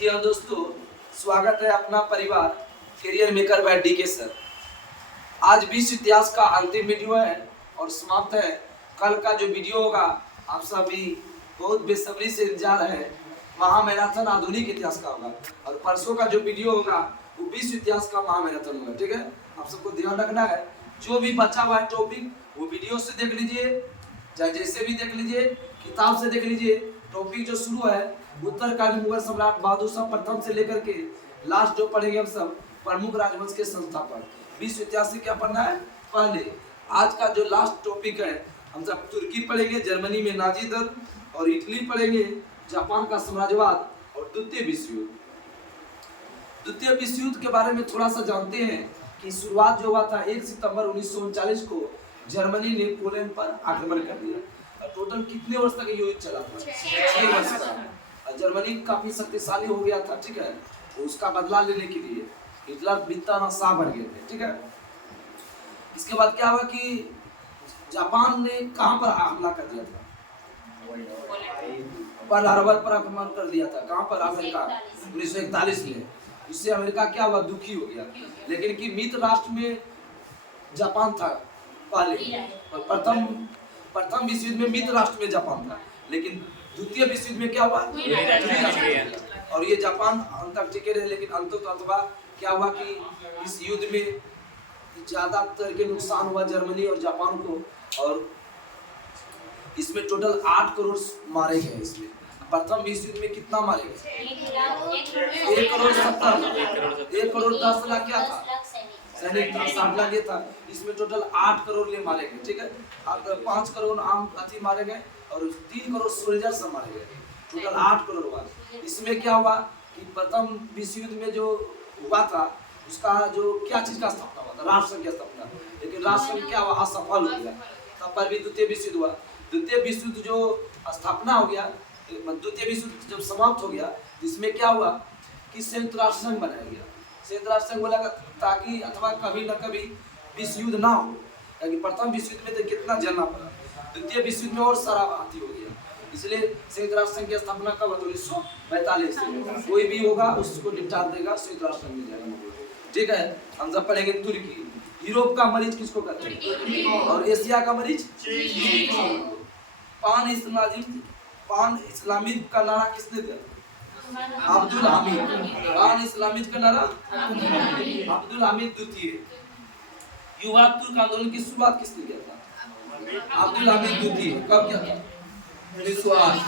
जी हाँ दोस्तों, स्वागत है अपना परिवार करियर मेकर बाय डी के सर। आज विश्व इतिहास का अंतिम वीडियो है और समाप्त है। कल का जो वीडियो होगा आप सभी बहुत बेसब्री से इंतजार है। महामैराथन आधुनिक इतिहास का होगा और परसों का जो वीडियो होगा वो विश्व इतिहास का महामैराथन होगा। ठीक है, आप सबको ध्यान रखना है। जो भी बचा हुआ है टॉपिक वो वीडियो से देख लीजिए, चाहे जैसे भी देख लीजिए, किताब से देख लीजिए। टॉपिक जो शुरू है उत्तरकालीन मुगल सम्राट बहादुर शाह प्रथम से लेकर के लास्ट जो पढ़ेंगे हम सब प्रमुख राजवंश के संस्थापक। विश्व इतिहास से क्या पढ़ना है पहले। आज का जो लास्ट टॉपिक है हम सब तुर्की पढ़ेंगे, जर्मनी में नाजी दल, और इटली पढ़ेंगे, जापान का साम्राज्यवाद और द्वितीय विश्व युद्ध। द्वितीय विश्व युद्ध के बारे में थोड़ा सा जानते हैं कि शुरुआत जो हुआ था 1 सितंबर 1939 को जर्मनी ने पोलैंड पर आक्रमण कर दिया। टोटल कितने वर्ष तक ये युद्ध चला था? 6 वर्ष तक। जर्मनी काफी शक्तिशाली हो गया था। ठीक है, तो उसका बदला लेने के लिए हिटलर बेतानाशाह बढ़ गए थे। ठीक है, इसके बाद क्या हुआ कि जापान ने कहां पर हमला कर दिया था? पर्ल हार्बर पर आक्रमण कर दिया था। कहां पर? अमेरिका 1941 में। इससे अमेरिका क्या हुआ? दुखी हो गया। लेकिन कि मित्र राष्ट्र में जापान था पहले, प्रथम विश्व युद्ध में मित्र राष्ट्र में जापान था, लेकिन द्वितीय विश्व युद्ध में क्या हुआ? और ये जापान अंत तक टिके रहे। लेकिन अंततः क्या हुआ कि इस युद्ध में ज्यादातर के नुकसान हुआ जर्मनी और जापान को, और इसमें टोटल 8 करोड़ मारे गए। इसमें प्रथम विश्व युद्ध में कितना मारे गए? 1 करोड़ 10 लाख क्या था? सैनिक था। 60 लाख ये था। इसमें टोटल 8 करोड़ ले मारे गए। ठीक है, 5 करोड़ आम अति मारे गए और 3 करोड़ सोल्जर सब मारे गए। टोटल 8 करोड़ हुआ। इसमें क्या हुआ कि प्रथम विश्व युद्ध में जो हुआ था उसका जो क्या चीज का स्थापना हुआ था? राष्ट्र संघ की स्थापना। लेकिन राष्ट्र संघ क्या हुआ? असफल हो गया। तब पर भी द्वितीय विश्व युद्ध हुआ। द्वितीय विश्व युद्ध जो स्थापना हो गया, द्वितीय विश्व युद्ध जब समाप्त हो गया, इसमें क्या हुआ कि संयुक्त राष्ट्र संघ बनाया गया। संयुक्त राष्ट्र संघ बोला ताकि अथवा कभी न कभी विश्व युद्ध ना हो, क्योंकि प्रथम विश्व युद्ध में तो कितना जलना पड़ा, द्वितीय विश्व युद्ध में और सारा हाथी हो गया। इसलिए संयुक्त राष्ट्र संघ की स्थापना कब? 1942 में। कोई भी होगा उसको निपटा देगा, संयुक्त राष्ट्र संघ में जाएगा। ठीक है, हम सब पढ़ेंगे तुर्की। यूरोप का मरीज किसको कहते हैं? और एशिया का मरीज? पान इस्लामिक का नारा किसने दिया? अब्दुल हामिद। पान इस्लामिक का नारा अब्दुल हामिद द्वितीय। युवा तुर्क आंदोलन की शुरुआत किसने किया था? अब्दुल हामिद द्वितीय। कब किया था? 1908।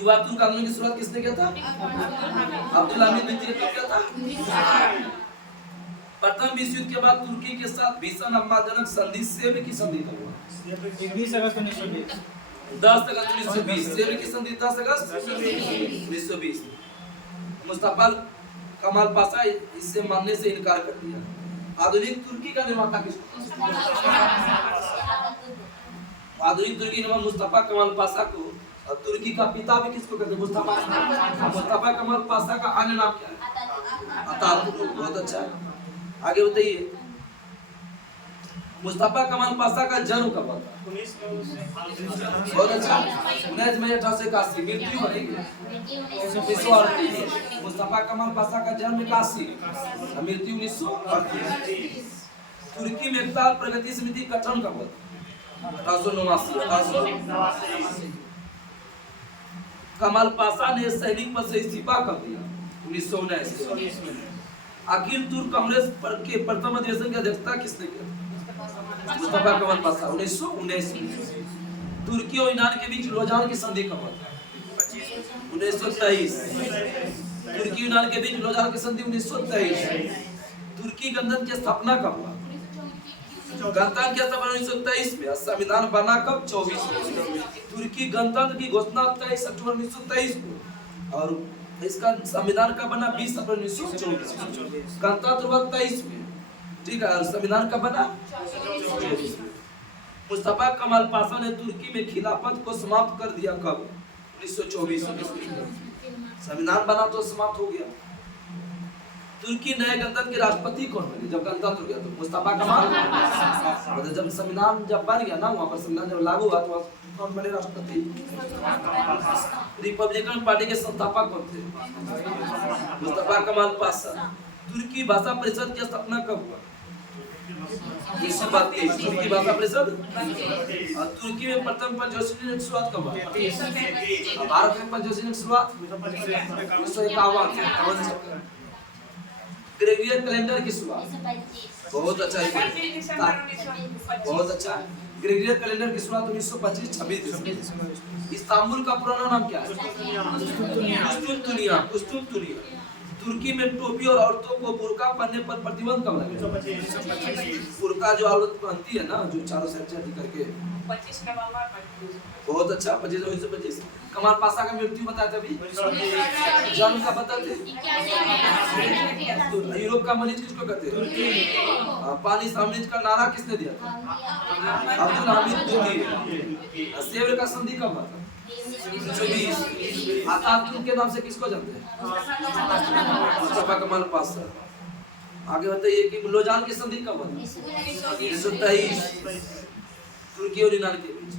युवा तुर्क आंदोलन की शुरुआत किसने किया था? अब्दुल हामिद द्वितीय। कब किया था? प्रथम विश्व युद्ध के बाद तुर्की के साथ भीषण अपमानजनक संधि सेव की संधि कब हुआ? 20 अगस्त 1920। 10 अगस्त 1920। सेव की संधि 10 अगस्त 1920। मुस्तफा कमाल पाशा इससे मानने से इनकार कर दिया। आधुनिक तुर्की का निर्माता किसको? आधुनिक तुर्की निर्माता मुस्तफा कमाल पाशा को। और तुर्की का पिता भी किसको कहते हैं? मुस्तफा कमाल पाशा का अन्य नाम क्या है? अतातुर्क। बहुत अच्छा है, आगे बताइए। मुस्तफा कमाल पाशा का जन्म कब हुआ था? 19 बहुत अच्छा, 19 मई 1881। मृत्यु बनेगी 1938। मुस्तफा कमाल पाशा का जन्म 81, मृत्यु 1938। तुर्की में एकता प्रगति समिति गठन कब हुआ था? 1889। कमाल पाशा ने सैनिक पद से इस्तीफा कब दिया? 1919 में। अखिल तुर्क कांग्रेस के प्रथम अधिवेशन की अध्यक्षता किसने की? मुस्तफा कमाल पाशा 1919 में। तुर्की और ईरान के बीच लोजान की संधि कब हुआ था? 1923। तुर्की और ईरान के बीच लोजान की संधि 1923। तुर्की गणतंत्र की स्थापना कब हुआ? गणतंत्र की स्थापना 1923 में। संविधान बना कब? 24 में। तुर्की गणतंत्र की घोषणा 23 अक्टूबर 1923 को, और इसका संविधान का बना 20 अप्रैल 1924। गणतंत्र हुआ 23 में। ठीक है, और संविधान का बना 24 में। मुस्तफा कमाल पाशा ने तुर्की में खिलाफत को समाप्त कर दिया कब? 1924 में। संविधान बना तो समाप्त हो गया। तुर्की नए गणतंत्र के राष्ट्रपति कौन बने जब गणतंत्र हो गया? तो मुस्तफा कमाल। जब संविधान जब बन गया ना, वहां पर संविधान जब लागू हुआ तो कौन बने राष्ट्रपति? रिपब्लिकन पार्टी के संस्थापक कौन थे? मुस्तफा कमाल पाशा। तुर्की भाषा परिषद की स्थापना कब हुआ? 1932। तुर्की भाषा परिषद। और तुर्की में प्रथम पंचवशीन की शुरुआत कब हुआ? भारत में पंचवशीन की शुरुआत 1951। ग्रेगोरियन कैलेंडर की शुरुआत बहुत अच्छा है, बहुत अच्छा है। ग्रेगोरियन कैलेंडर की शुरुआत 1925-26। इस्तांबुल का पुराना नाम क्या है? कुस्तुनतुनिया। तुर्की में टोपी और औरतों को बुर्का पहनने पर प्रतिबंध कब लगा? बुर्का जो औरत पहनती है ना, जो चारों से अच्छा करके। 25 का मामला 25। बहुत अच्छा। 1925। कमाल पाशा का मृत्यु बताया था अभी, जन्म का बताते। तो यूरोप का मनीष किसको कहते हैं? पानी सामनीज का नारा किसने दिया था? अब्दुल हामिद दूती। सेवर का संधि कब हुआ था? 1920। अतातुर्क के नाम से किसको जानते हैं? मुस्तफा कमाल पाशा। आगे बताइए कि लोजान की संधि कब हुआ था? 1923। तुर्की और ईरान के बीच।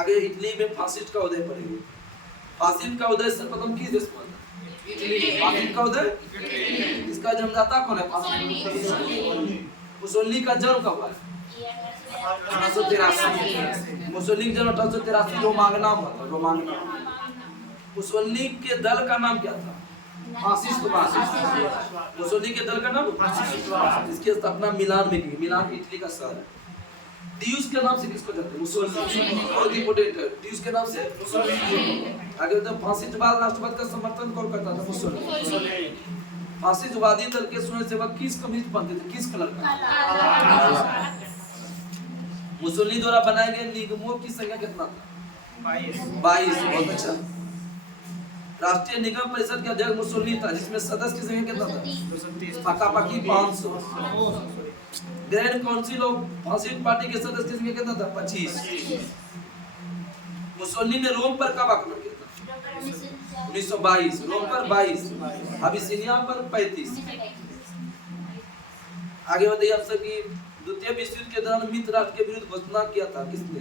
आगे इटली में फासिस्ट का उदय पड़ेगा। फासिस्ट का उदय सर्वप्रथम किस देश में हुआ था? फासिस्ट का उदय। इसका जन्मदाता कौन है? मुसोलिनी का जन्म कब हुआ? 1883। मुसोलिनी का जन्म 1883 रोमांगना हुआ था। रोमांगना। मुसोलिनी के दल का नाम क्या था? Fascist party. मुसोलिनी के दल का नाम फासिस्ट पार्टी। इसकी स्थापना मिलान में की। मिलान इटली का शहर है। ड्यूस के नाम से किसको जानते हैं? मुसोलिनी। बहुत इंपोर्टेंट है, ड्यूस के नाम से मुसोलिनी। आगे तो फासिस्टवाद राष्ट्रवाद का समर्थन कौन करता था? मुसोलिनी। फासिस्टवादी दल के स्वयंसेवक किस कमीज पहनते थे? किस कलर का? मुसोलिनी द्वारा बनाए गए निगमों की संख्या कितना था? 22। बहुत अच्छा। राष्ट्रीय निगम परिषद के अध्यक्ष मुसोलिनी था, जिसमें सदस्य की संख्या कितना था? 250। 500। Grand council of fascist party के सदस्य की संख्या कितना था? 25। मुसोलिनी ने रोम पर कब आक्रमण किया था? 1922। रोम पर 22, अबिसिनिया पर 35। आगे बताइए आप सबकी द्वितीय विश्व युद्ध के दौरान मित्र राष्ट्र के विरुद्ध घोषणा किया था किसने?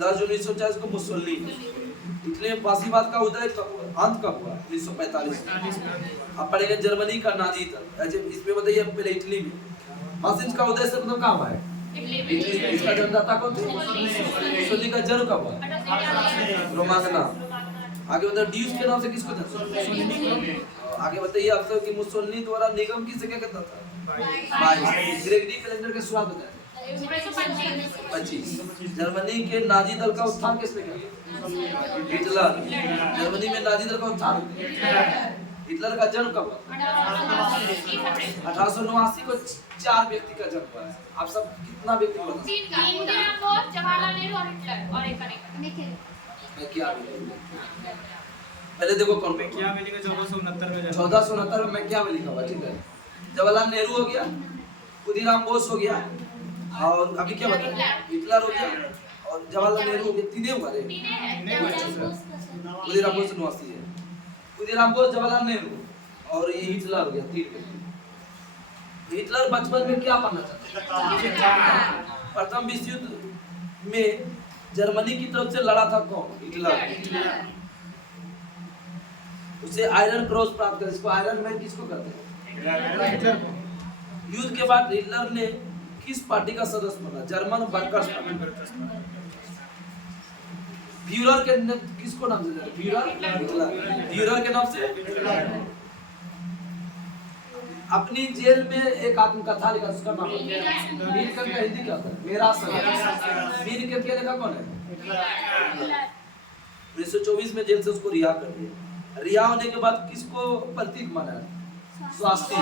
10 जून 1940 को मुसोलिनी। इटली में फासीवाद का उदय अंत कब हुआ? 1945। अब पढ़ेंगे जर्मनी का नाजी दल। इसमें बताइए पहले इटली में फासिस्ट का उदय से मतलब कहाँ हुआ है? इटली में। इसका जन्मदाता कौन थे? मुसोलिनी का जन्म कब हुआ? रोमांगना। आगे बताइए ड्यूस के नाम से किसको जानते हैं? आगे बताइए आप सब कि मुसोलिनी द्वारा निगम की संख्या कितना था? 22। ग्रेगोरियन कैलेंडर के शुरुआत बताया 25। जर्मनी के नाजी दल का उत्थान किसने किया? हिटलर। जर्मनी में नाजी दल का उत्थान। हिटलर का जन्म कब हुआ? 1889 को 4 व्यक्ति का जन्म हुआ है। आप सब कितना व्यक्ति बता? जवाहरलाल नेहरू और हिटलर और एक पहले देखो कौन? मैकियावेली का 1469 में 1469 में मैकियावेली का हुआ। ठीक है। जवाहरलाल नेहरू हो गया, खुदीराम बोस हो गया, और अभी क्या बता? हिटलर हो गया और जवाहरलाल नेहरू हो गया। तीनों हुआ रे। खुदीराम बोस 89 है। खुदीराम बोस, जवाहरलाल नेहरू और ये हिटलर हो गया। 3 व्यक्ति। हिटलर बचपन में क्या बनना चाहता था? प्रथम विश्व युद्ध में जर्मनी की तरफ से लड़ा था कौन? हिटलर। उसे आयरन क्रॉस प्राप्त कर, इसको आयरन मैन किसको कहते हैं? युद्ध के बाद हिटलर ने किस पार्टी का सदस्य बना? German workers party. फ्यूरर के किसको नाम से? फ्यूरर। हिटलर। फ्यूरर के नाम से। अपनी जेल में एक आत्मकथा लिखा, उसका नाम मीर का हिंदी क्या था? मेरा सवाल। मीर के लिखा कौन है? 1924 में जेल से उसको रिहा कर दिया। रिहा होने के बाद किसको प्रतीक माना? स्वास्थ्य।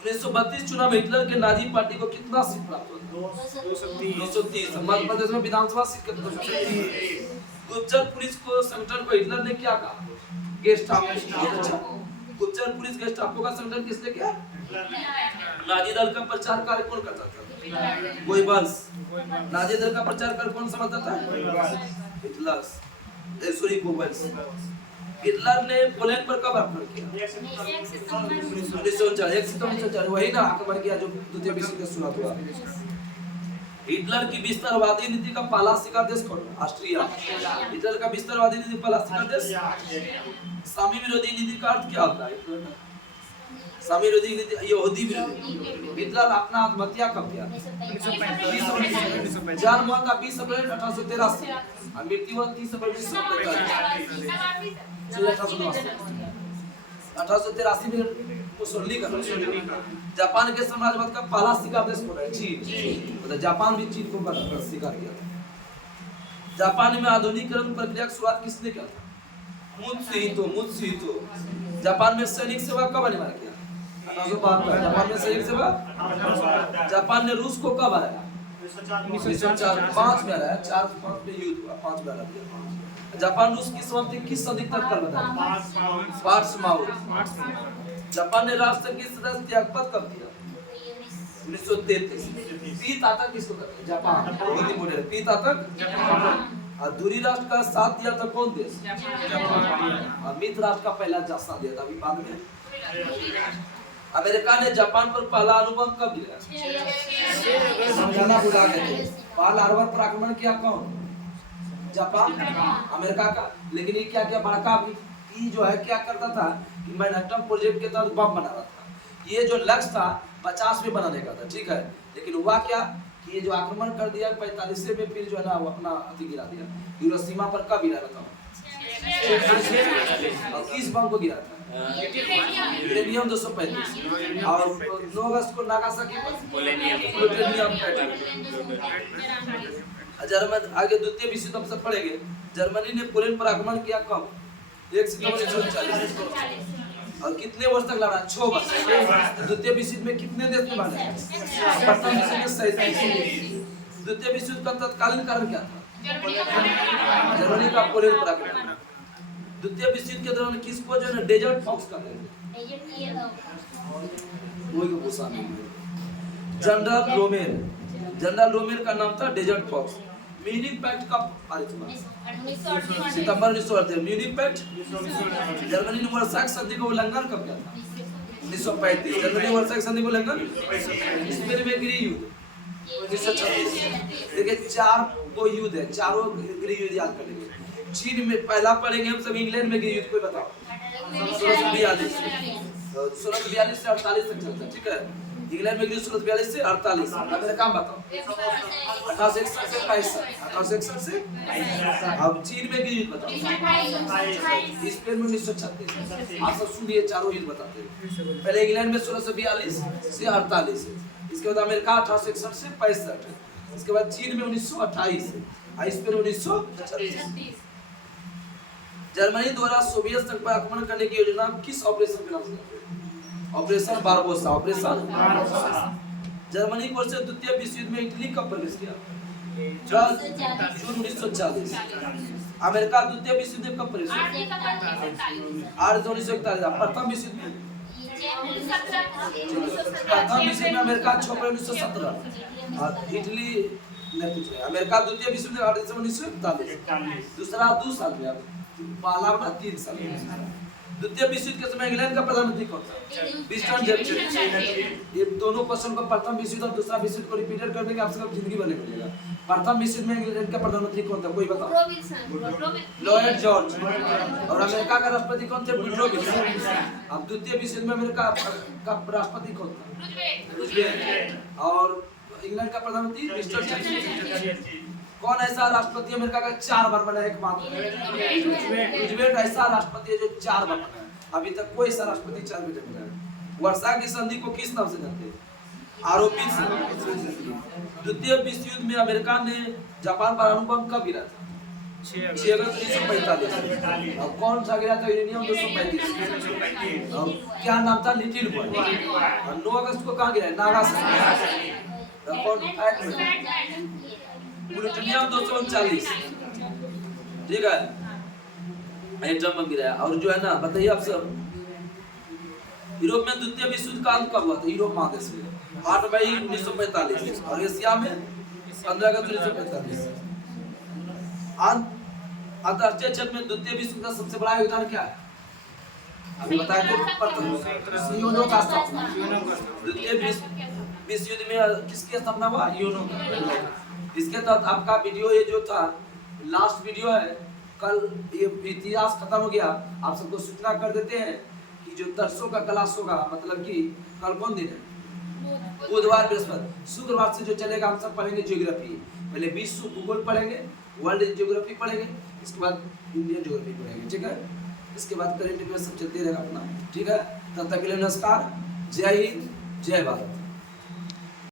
1932 चुनाव में हिटलर के नाजी पार्टी को कितना सीट प्राप्त हुआ? 230। मध्य प्रदेश में विधानसभा सीट कितना? गुप्तचर पुलिस को संगठन को हिटलर ने क्या कहा? गेस्टापो। गुप्तचर पुलिस गेस्टापो का संगठन किसने किया? नाजी दल का प्रचार कार्य कौन करता था? गोइबल्स। नाजी दल का प्रचार कार्य कौन समझता था? हिटलर। गोइबल्स। हिटलर ने पोलैंड पर कब आक्रमण किया? 1939। वही ना आक्रमण किया जो द्वितीय विश्व युद्ध की शुरुआत हुआ। हिटलर की विस्तारवादी नीति का पहला शिकार देश कौन? ऑस्ट्रिया। हिटलर का विस्तारवादी नीति पहला शिकार देश? सामी विरोधी नीति का अर्थ क्या होता है? सामी विरोधी नीति यहूदी विरोधी। हिटलर अपना आत्महत्या कब किया? 1945। जन्म हुआ था 20 अप्रैल 1883 और मृत्यु हुआ 30 अप्रैल 1883 में मुसोलिनी का। जापान के साम्राज्यवाद का पहला शिकार देश कौन है? चीन। मतलब जापान भी चीन को शिकार किया था। जापान में आधुनिकीकरण प्रक्रिया की शुरुआत किसने किया था? मुत्सुहितो। जापान में सैनिक सेवा कब अनिवार्य किया? 1872। जापान में सैनिक सेवा। जापान ने रूस को कब हराया? 1905 में हराया। 4-5 में युद्ध हुआ, 5 में हराया। जापान रूस की समाप्ति किस सदी तक कर बताया? पार्टस्माउथ। जापान ने राष्ट्र की सदस्य त्यागपत्र कब दिया? 1933। पीत आतंक किसको कहते हैं? जापान। हिंदी बोले पीत आतंक जापान। और दूरी राष्ट्र का साथ दिया था कौन देश? जापान। और मित्र राष्ट्र का पहला साथ दिया था अभी बाद में। अमेरिका ने जापान पर पहला अणुबम कब दिया? समझाना भुला गए थे। पर्ल हार्बर पर आक्रमण किया कौन? जापान। अमेरिका का। लेकिन ये क्या क्या बड़का ये जो है क्या करता था कि मैनहट्टन प्रोजेक्ट के तहत बम बना रहा था। ये जो लक्ष्य था 50 में बनाने का था, ठीक है। लेकिन हुआ क्या कि ये जो आक्रमण कर दिया 45 में, फिर जो है ना वो अपना अति गिरा दिया। हिरोशिमा पर कब गिरा था? और किस बम को गिरा था? यूरेनियम 235। और 9 अगस्त को नागासाकी पर प्लूटोनियम। जर्मन आगे द्वितीय विश्व युद्ध सब पढ़ेंगे। जर्मनी ने पोलैंड पर आक्रमण किया कब? 1 सितंबर 1940। और कितने वर्ष तक लड़ा? 6 वर्ष। द्वितीय विश्व युद्ध में कितने देश ने मारे? प्रथम विश्व युद्ध में 37। द्वितीय विश्व युद्ध का तत्कालीन कारण क्या था? जर्मनी का पोलैंड पर आक्रमण। द्वितीय विश्व युद्ध के दौरान किसको जो है डेजर्ट फॉक्स कहते हैं? कोई को पूछा नहीं। जनरल रोमेर का नाम था डेजर्ट फॉक्स। म्यूनिख पैक्ट कब पारित हुआ? सितंबर 1938। Munich pact. जर्मनी ने वर्साई संधि का उल्लंघन कब किया था? 1935। जर्मनी वर्साई संधि का उल्लंघन। स्पेन में गृह युद्ध 1936। देखिए 4 को युद्ध है, चारों गृह युद्ध याद करेंगे। चीन में पहला पढ़ेंगे हम सब। इंग्लैंड में गृह युद्ध कोई बताओ? 1642 से 48 तक चलता है, ठीक है। इंग्लैंड में गृह 1642 से 48। अमेरिका में बताओ? 1861 से 65। 1861 से। अब चीन में गृह युद्ध बताओ? स्पेन में 1936। आप सब सुनिए, चारों युद्ध बताते हैं। पहले इंग्लैंड में 1642 से 48। इसके बाद अमेरिका 1861 से 65। इसके बाद चीन में 1928 और स्पेन 1936। जर्मनी द्वारा सोवियत संघ पर आक्रमण करने की योजना किस ऑपरेशन के नाम से? Operation Barbosa. ऑपरेशन जर्मनी की ओर से द्वितीय विश्व युद्ध में इटली कब प्रवेश किया? 10 जून 1940। अमेरिका द्वितीय विश्व युद्ध में कब प्रवेश किया? 8 जून 1941। प्रथम विश्व युद्ध में? प्रथम विश्व युद्ध में अमेरिका 6 अप्रैल 1917। और इटली ने पूछा अमेरिका द्वितीय विश्व युद्ध 8 दिसंबर 1941। दूसरा 2 साल में, पहला वाला 3 साल में। द्वितीय विश्व युद्ध के समय इंग्लैंड का प्रधानमंत्री कौन था? Winston Churchill. ये दोनों क्वेश्चन को प्रथम विश्व युद्ध और दूसरा विश्व युद्ध को रिपीटेड करने के आपसे जिंदगी भर मिलेगा। प्रथम विश्व युद्ध में इंग्लैंड का प्रधानमंत्री कौन था? कोई बताओ? Lloyd George. और अमेरिका का राष्ट्रपति कौन थे? Woodrow Wilson. अब द्वितीय विश्व युद्ध में अमेरिका का राष्ट्रपति कौन था? रूजवेल्ट। और इंग्लैंड का प्रधानमंत्री विंस्टन चर्चिल। कौन ऐसा राष्ट्रपति अमेरिका का 4 बार बना? एकमात्र रूजवेल्ट ऐसा राष्ट्रपति है जो 4 बार बना है। अभी तक कोई ऐसा राष्ट्रपति 4 बार बना है। वर्साई की संधि को किस नाम से जानते हैं? आरोपित संधि। द्वितीय विश्व युद्ध में अमेरिका ने जापान पर अणुबम कब गिरा था? 6 अगस्त 1945। और कौन सा गिरा था? यूरेनियम 235। और क्या नाम था? Little boy. और 9 अगस्त को कहाँ गिरा? नागासाकी। प्लूटोनियम 239, ठीक है, एटम बम गिराया। और जो है ना बताइए आप सब, यूरोप में द्वितीय विश्व युद्ध का अंत कब हुआ था? यूरोप महादेश में 8 मई 1945 और एशिया में 15 अगस्त 1945। अंतरराष्ट्रीय क्षेत्र में द्वितीय विश्व युद्ध का सबसे बड़ा योगदान क्या है? अभी बताए थे। द्वितीय विश्व विश्व युद्ध में किसकी स्थापना हुआ? यूनो की। इसके तहत आपका वीडियो ये जो था लास्ट वीडियो है, कल ये इतिहास खत्म हो गया। आप सबको सूचना कर देते हैं कि जो तरसों का क्लास होगा, मतलब कि कल कौन दिन है? बुधवार, बृहस्पति, शुक्रवार से जो चलेगा हम सब पढ़ेंगे ज्योग्राफी। पहले विश्व भूगोल पढ़ेंगे, वर्ल्ड ज्योग्राफी पढ़ेंगे, इसके बाद इंडियन ज्योग्राफी पढ़ेंगे, ठीक है। इसके बाद करेंट अफेयर सब चलते रहेगा अपना, ठीक है। तब तक के लिए नमस्कार, जय हिंद, जय भारत।